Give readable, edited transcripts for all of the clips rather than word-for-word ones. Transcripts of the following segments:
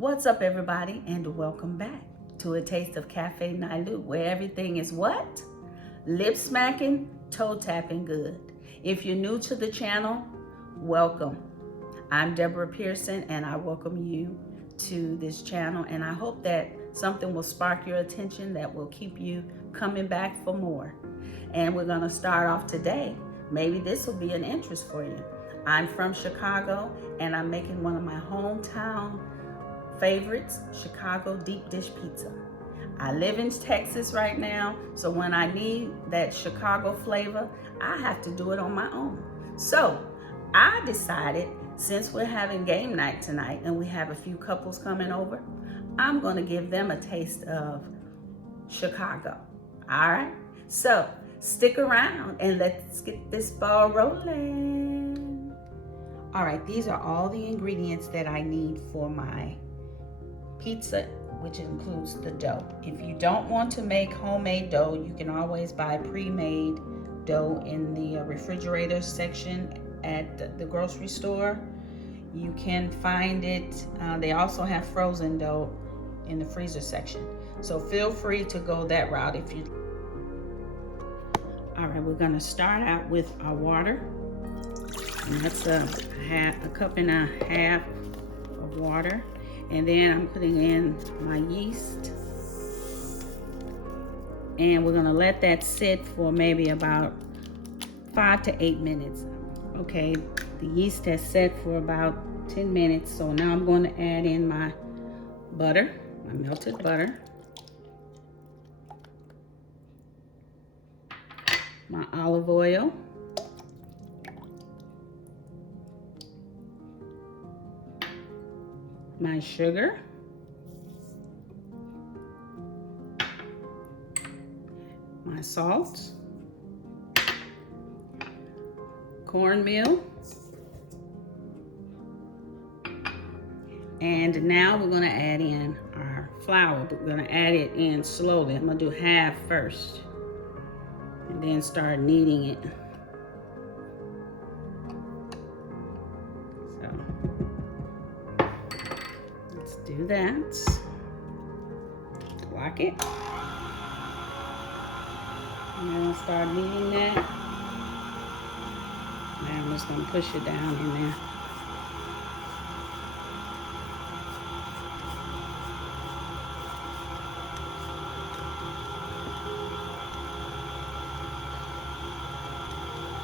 What's up, everybody, and welcome back to A Taste of Cafe Niloot, where everything is what? Lip smacking, toe tapping good. If you're new to the channel, welcome. I'm Deborah Pearson, and I welcome you to this channel, and I hope that something will spark your attention that will keep you coming back for more. And we're gonna start off today. Maybe this will be an interest for you. I'm from Chicago, and I'm making one of my hometown favorites, Chicago deep dish pizza. I live in Texas right now, so when I need that Chicago flavor, I have to do it on my own. So I decided, since we're having game night tonight and we have a few couples coming over, I'm gonna give them a taste of Chicago. All right, so stick around and let's get this ball rolling. All right, these are all the ingredients that I need for my pizza, which includes the dough. If you don't want to make homemade dough, you can always buy pre-made dough in the refrigerator section at the grocery store. You can find it, they also have frozen dough in the freezer section. So feel free to go that route if you. All right, we're gonna start out with our water. And that's a cup and a half of water. And then I'm putting in my yeast. And we're gonna let that sit for maybe about 5 to 8 minutes. Okay, the yeast has set for about 10 minutes. So now I'm going to add in my butter, my melted butter, my olive oil, my sugar, my salt, cornmeal, and now we're going to add in our flour, but we're going to add it in slowly. I'm going to do half first and then start kneading it. Do that. Lock it. And then start kneading that. Now I'm just going to push it down in there.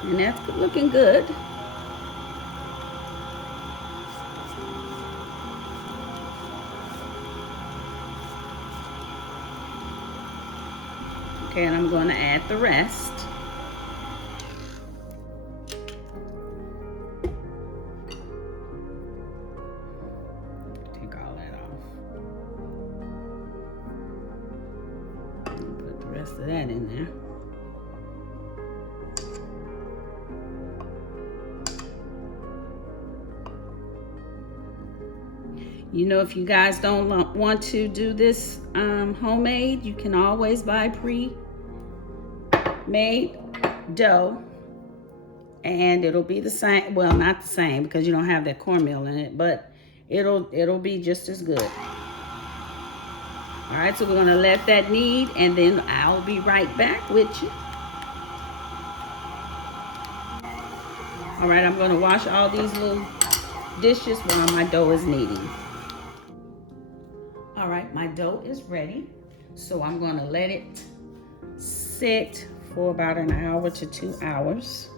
And that's looking good. Okay, and I'm going to add the rest. Take all that off. Put the rest of that in there. You know, if you guys don't want to do this homemade, you can always buy pre-made dough, and it'll be the same. Well, not the same because you don't have that cornmeal in it, but it'll be just as good. All right, so we're gonna let that knead, and then I'll be right back with you. All right, I'm gonna wash all these little dishes while my dough is kneading. All right, my dough is ready. So I'm gonna let it sit for about an hour to 2 hours.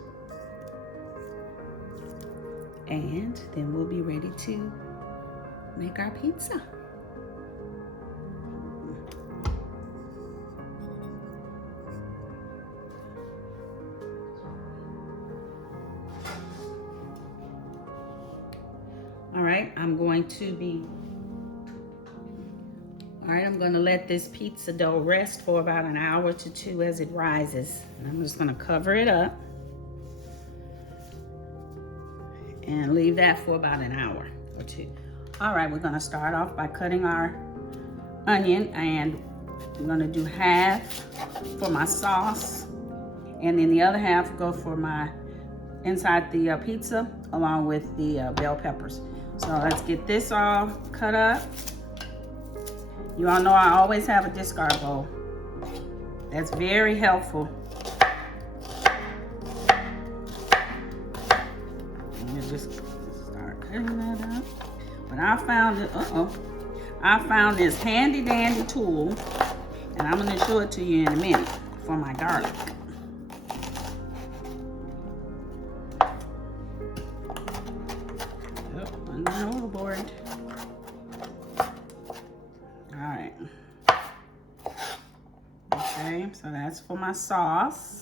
And then we'll be ready to make our pizza. All right, I'm going to let this pizza dough rest for about an hour to 2 as it rises. And I'm just going to cover it up and leave that for about an hour or 2. All right, we're going to start off by cutting our onion, and I'm going to do half for my sauce, and then the other half go for my inside the pizza along with the bell peppers. So let's get this all cut up. You all know I always have a discard bowl. That's very helpful. Just start cutting that up. But I found it, I found this handy dandy tool, and I'm gonna show it to you in a minute for my garlic. Run overboard. All right. Okay, so that's for my sauce.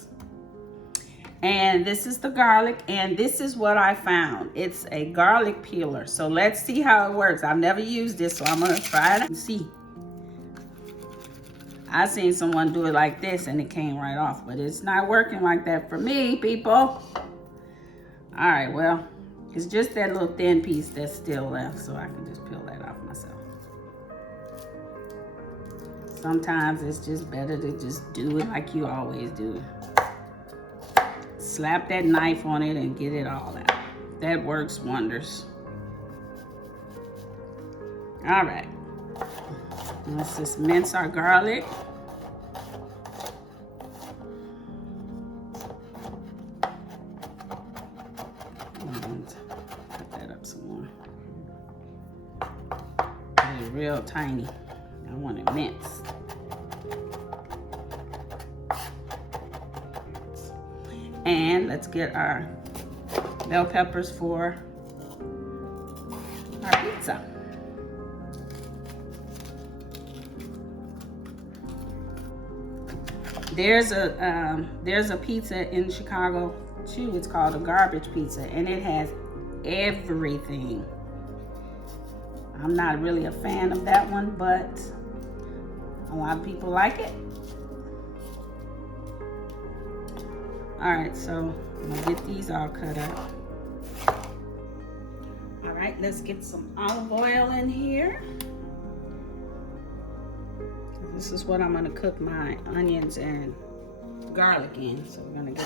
And this is the garlic, and this is what I found. It's a garlic peeler. So let's see how it works. I've never used this, so I'm gonna try it and see. I seen someone do it like this and it came right off, but it's not working like that for me, people. All right, well, it's just that little thin piece that's still left, so I can just peel that off myself. Sometimes it's just better to just do it like you always do. Slap that knife on it and get it all out. That works wonders. All right. Let's just mince our garlic. And cut that up some more. It's real tiny. I want it minced. And let's get our bell peppers for our pizza. There's a pizza in Chicago too. It's called a garbage pizza, and it has everything. I'm not really a fan of that one, but a lot of people like it. All right, so I'm gonna get these all cut up. All right, let's get some olive oil in here. This is what I'm gonna cook my onions and garlic in. So we're gonna get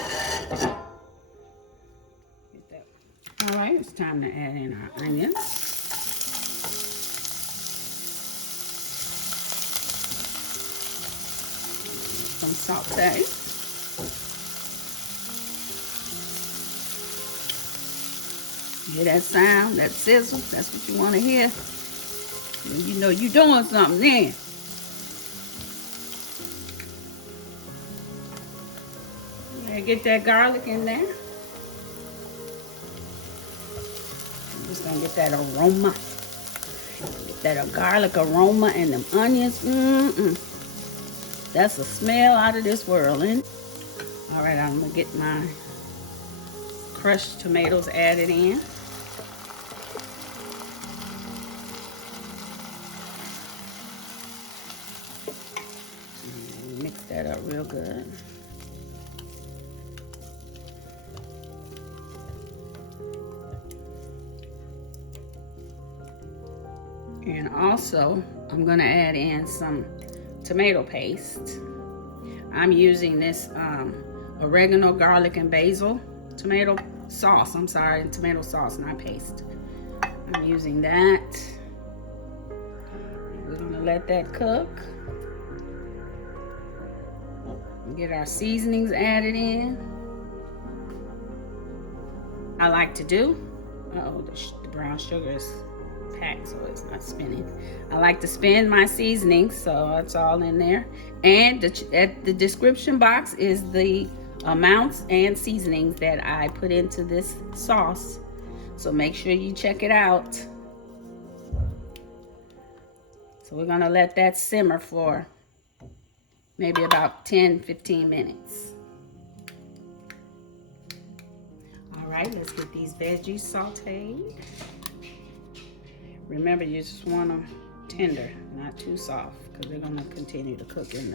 that. All right, it's time to add in our onions. Some saute. Hear that sound, that sizzle? That's what you want to hear. And you know you're doing something then. And get that garlic in there. I'm just gonna get that aroma. Get that garlic aroma and them onions. That's a smell out of this world, ain't it? All right, I'm gonna get my crushed tomatoes added in. Mix that up real good. And also, I'm gonna add in some tomato paste. I'm using this oregano, garlic, and basil tomato sauce. I'm sorry, tomato sauce, not paste. I'm using that. We're gonna let that cook. Get our seasonings added in. I like to do, the brown sugar is packed, so it's not spinning. I like to spin my seasonings, so it's all in there. And at the description box is the amounts and seasonings that I put into this sauce. So make sure you check it out. So we're gonna let that simmer for maybe about 10-15 minutes. All right, let's get these veggies sauteed. Remember, you just want them tender, not too soft, because they're gonna continue to cook in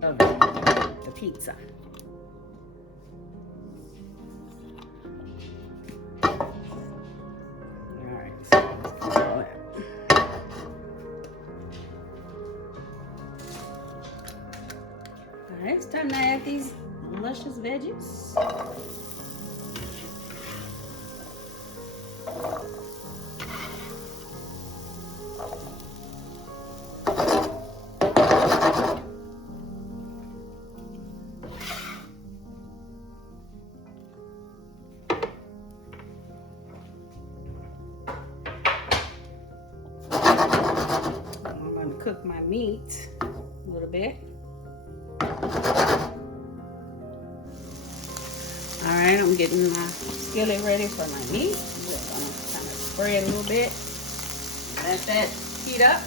the pizza. All right, so let's get all that. All right, it's time to add these luscious veggies. going to cook my meat a little bit. All right, I'm getting my skillet ready for my meat. Just gonna kind of spray it a little bit. Let that heat up.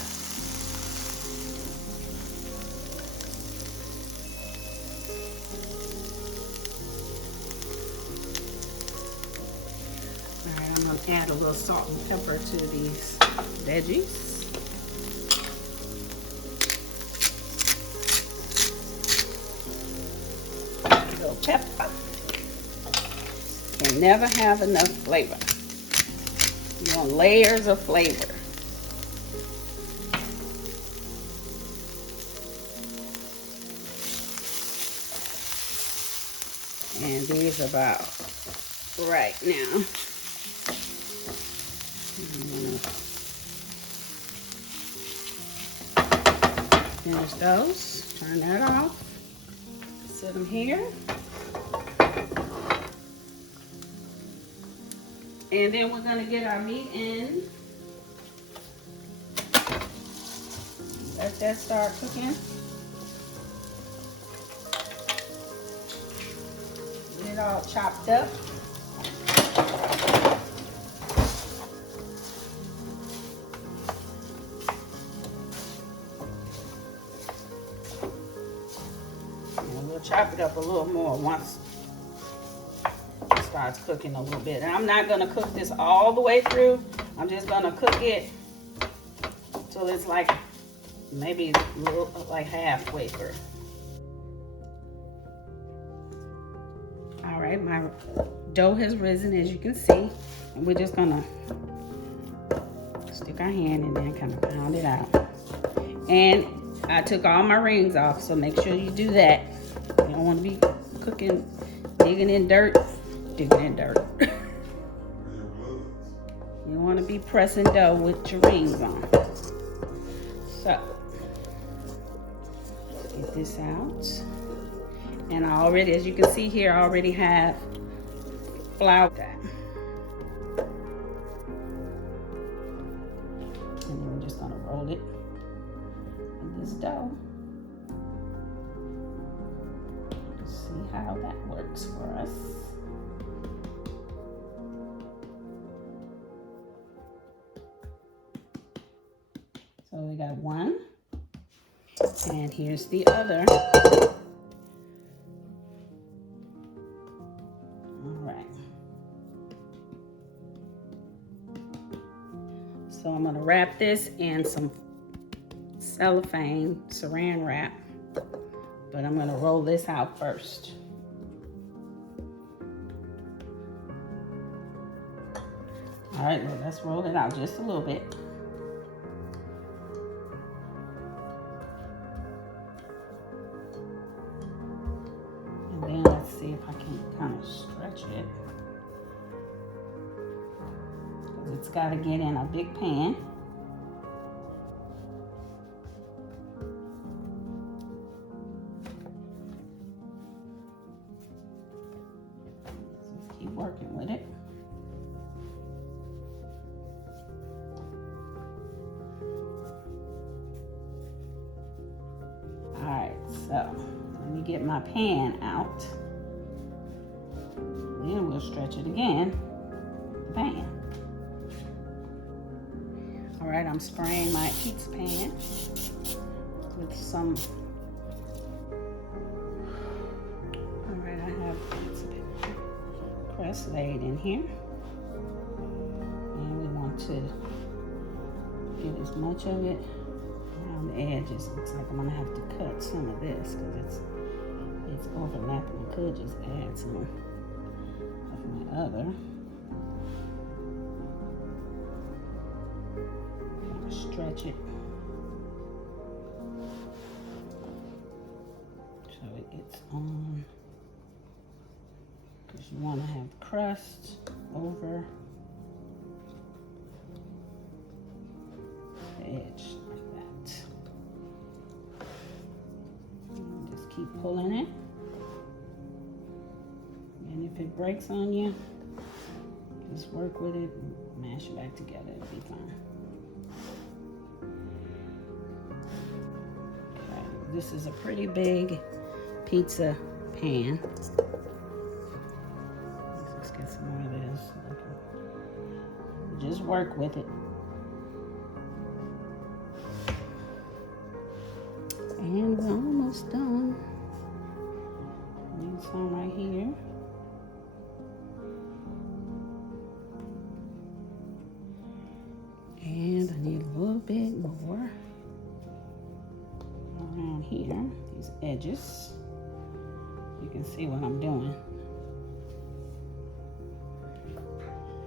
All right, I'm gonna add a little salt and pepper to these veggies. A little pepper. Can never have enough flavor. You want layers of flavor. And these are about right now. Finish those. Turn that off. Set them here. And then we're going to get our meat in. Let that start cooking. Get it all chopped up. And we'll chop it up a little more once it starts cooking a little bit. And I'm not going to cook this all the way through. I'm just going to cook it till it's like maybe a little, like halfway through. All right, my dough has risen, as you can see, and we're just gonna stick our hand in there and kind of pound it out. And I took all my rings off, so make sure you do that. You don't want to be cooking, digging in dirt. You want to be pressing dough with your rings on. So, get this out. And I already, as you can see here, I already have flour. And then we're just gonna roll it in this dough. See how that works for us. So we got one, and here's the other. So I'm gonna wrap this in some cellophane saran wrap, but I'm gonna roll this out first. All right, well, let's roll it out just a little bit. And then let's see if I can kind of stretch it. It's got to get in a big pan. Just keep working with it. All right, so let me get my pan out. Then we'll stretch it again. The pan. All right, I'm spraying my pizza pan with some. All right, I have pizza crust laid in here. And we want to get as much of it around the edges. Looks like I'm gonna have to cut some of this because it's overlapping. I could just add some of my other. Stretch it so it gets on, because you want to have the crust over the edge like that. And just keep pulling it, and if it breaks on you, just work with it and mash it back together. It'll be fine. This is a pretty big pizza pan. Let's get some more of this. Just work with it. And we're almost done. Need some right here. And I need a little bit more around here, these edges. You can see what I'm doing.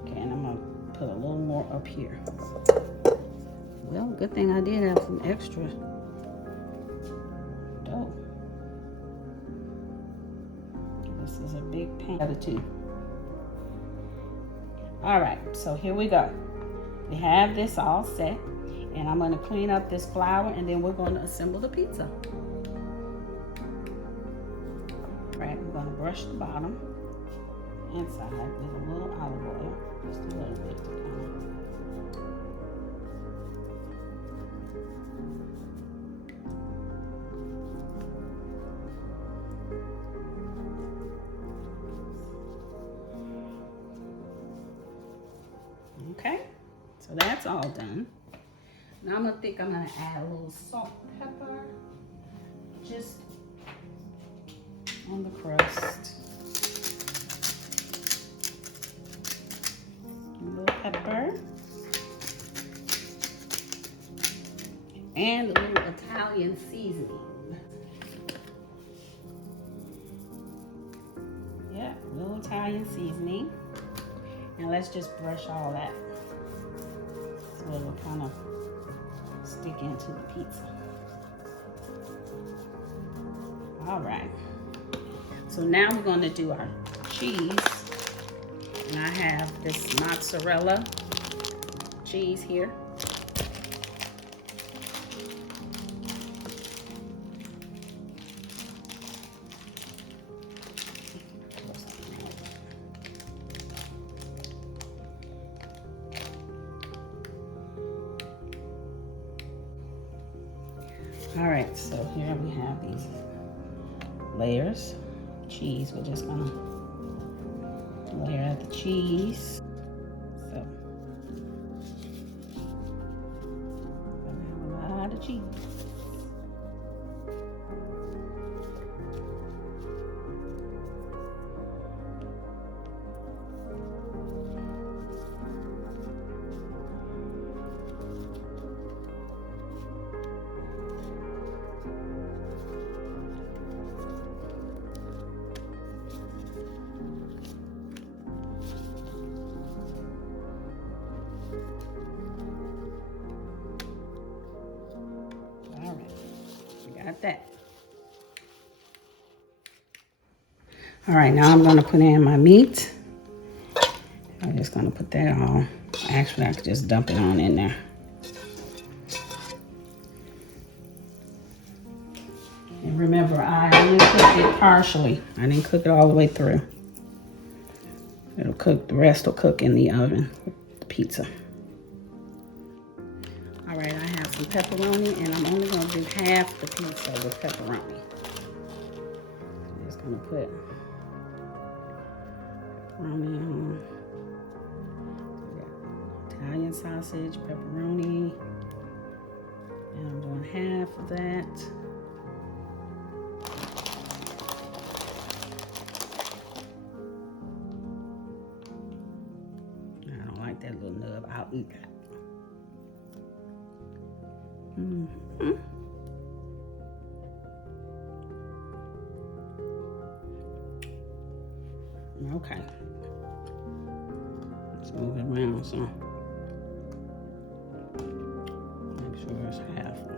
Okay, and I'm gonna put a little more up here. Well, good thing I did have some extra dough. This is a big pan of the two. All right, so here we go. We have this all set, and I'm going to clean up this flour, and then we're going to assemble the pizza. All right, we're going to brush the bottom inside with a little olive oil, just a little bit to kind of. Okay. So that's all done. Now I'm gonna add a little salt, pepper, just on the crust. A little pepper. And a little Italian seasoning. Yeah, a little Italian seasoning. And let's just brush all that. So it'll kind of stick into the pizza. All right. So now we're going to do our cheese. And I have this mozzarella cheese here. All right, so here we have these layers of cheese. We're just gonna layer out the cheese. So, we're gonna have a lot of cheese. Got that. All right, now I'm gonna put in my meat. I'm just gonna put that on. Actually, I could just dump it on in there. And remember, I only cooked it partially. I didn't cook it all the way through. It'll cook, the rest will cook in the oven with the pizza. All right, I have some pepperoni, and I'm only going to do half the pizza with pepperoni. I'm just going to put pepperoni on. Italian sausage, pepperoni, and I'm doing half of that. I don't like that little nub. I'll eat that. Mm-hmm. Okay. Let's move it around so make sure it's half on.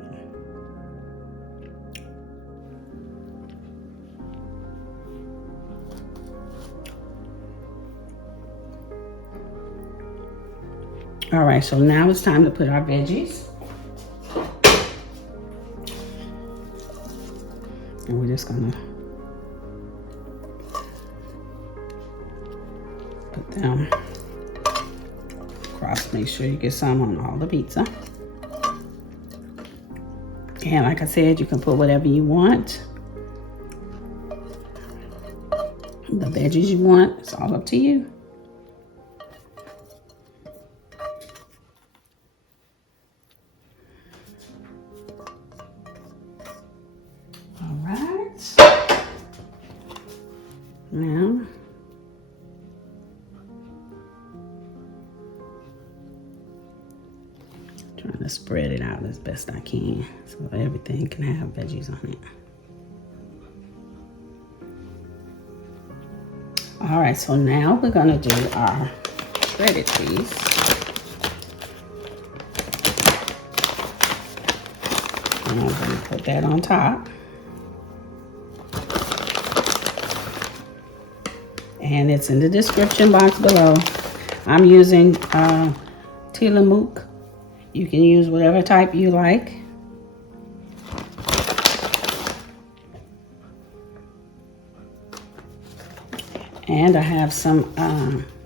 All right, so now it's time to put our veggies. And we're just gonna put them across. Make sure you get some on all the pizza. And like I said, you can put whatever you want. The veggies you want, it's all up to you. All right. Now, trying to spread it out as best I can so everything can have veggies on it. All right, so now we're gonna do our shredded cheese. And I'm gonna put that on top. And it's in the description box below. I'm using Tillamook. You can use whatever type you like. And I have some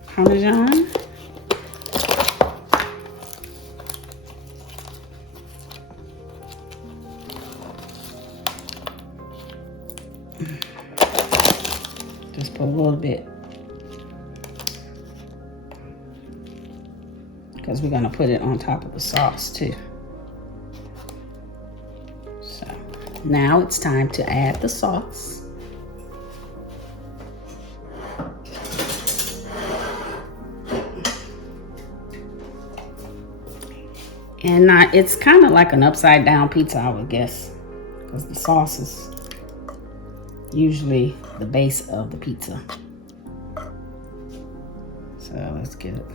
Parmesan. Just put a little bit, because we're gonna put it on top of the sauce too. So now it's time to add the sauce. And it's kind of like an upside down pizza, I would guess, because the sauce is usually the base of the pizza. So let's get it.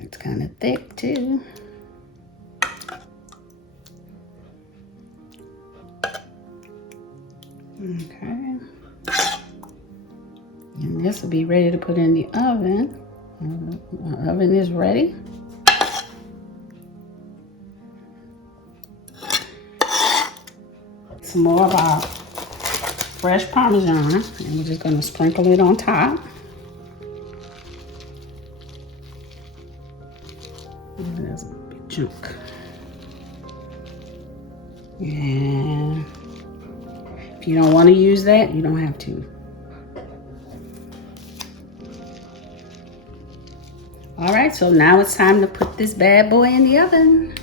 It's kind of thick too. Okay. And this will be ready to put in the oven. The oven is ready. Some more of our fresh Parmesan, and we're just going to sprinkle it on top. That's a big chunk. And if you don't want to use that, you don't have to. All right, so now it's time to put this bad boy in the oven.